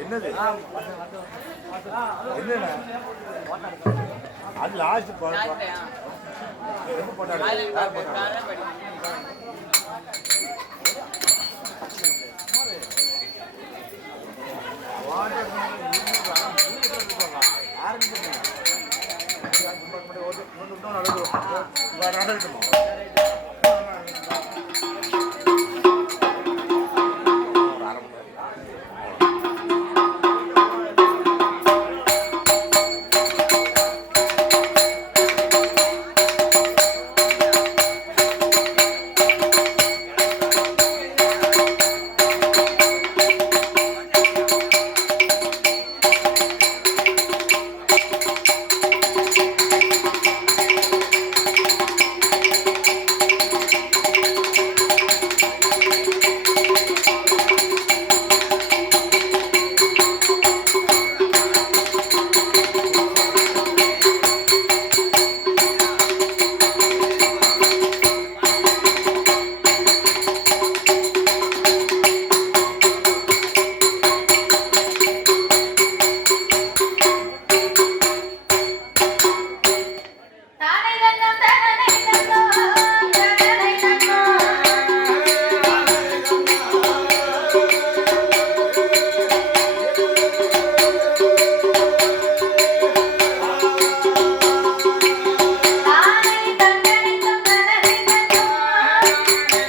என்னது? என்னண்ணா? அது லாஸ்ட் எப்போ Thank you.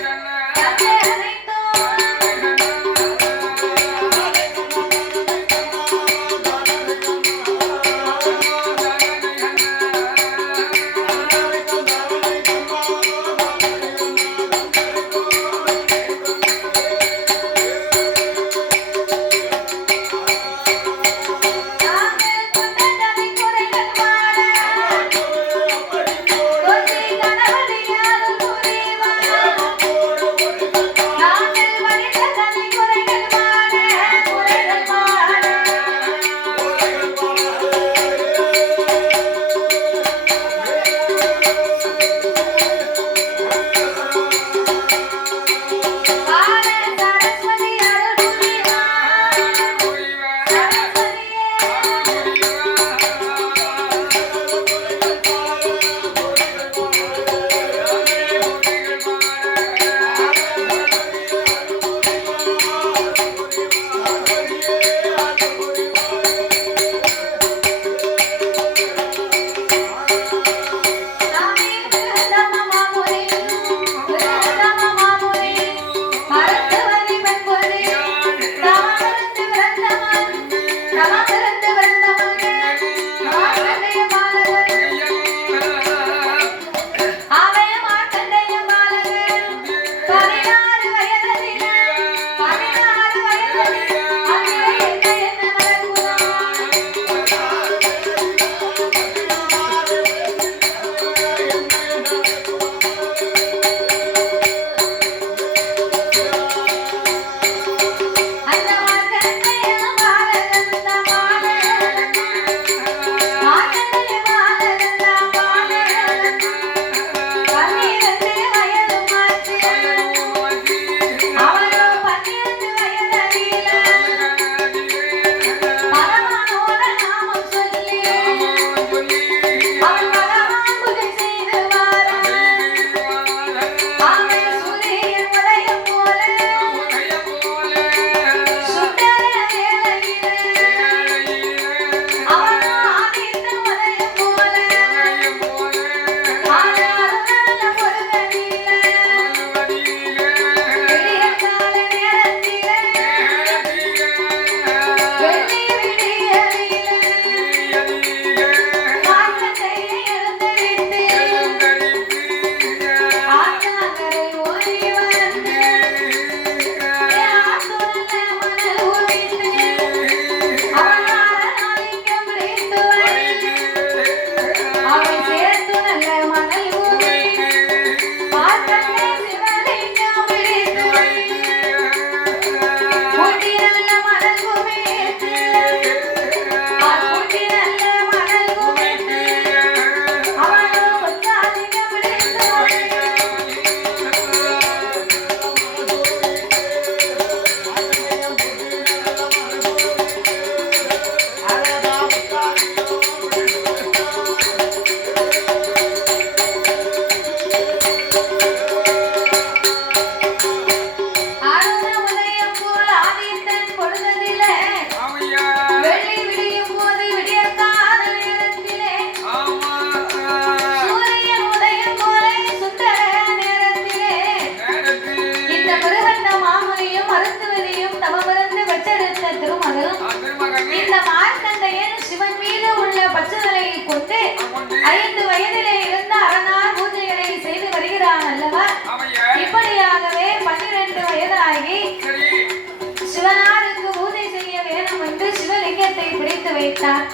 வைத்தார்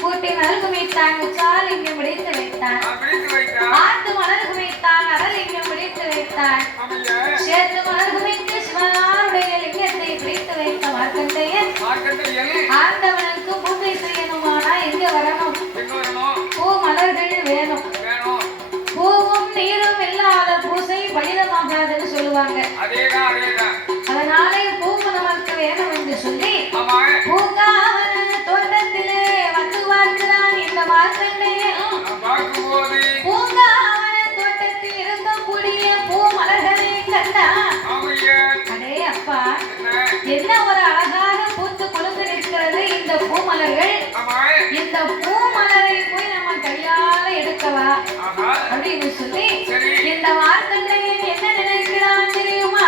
கூட்டி மலருக்கு வைத்தான். உச்சால் இங்கே முடித்து வைத்தான். ஆத்து மலருக்கு வைத்தான். அடல் இங்கே பிடித்து வைத்த மார்க்கண்டையன். ஆண்டவனுக்கு பூஜை செய்யணுமானா எங்க வரணும்? பூ மலர்கள் வேணும். பூவும் நீரும் இல்லாத பூசை பயிரமாகாதுன்னு சொல்லுவாங்க. என்னப்பா என்ன ஒரு அழகாக பூத்து கொழுந்து நிற்கிறது இந்த பூமலர்கள். இந்த பூமலரை போய் நம்ம கையால எடுக்கவா? அப்படின்னு சொல்லி இந்த வார்த்தை என்ன நினைக்கிறான் தெரியுமா?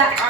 that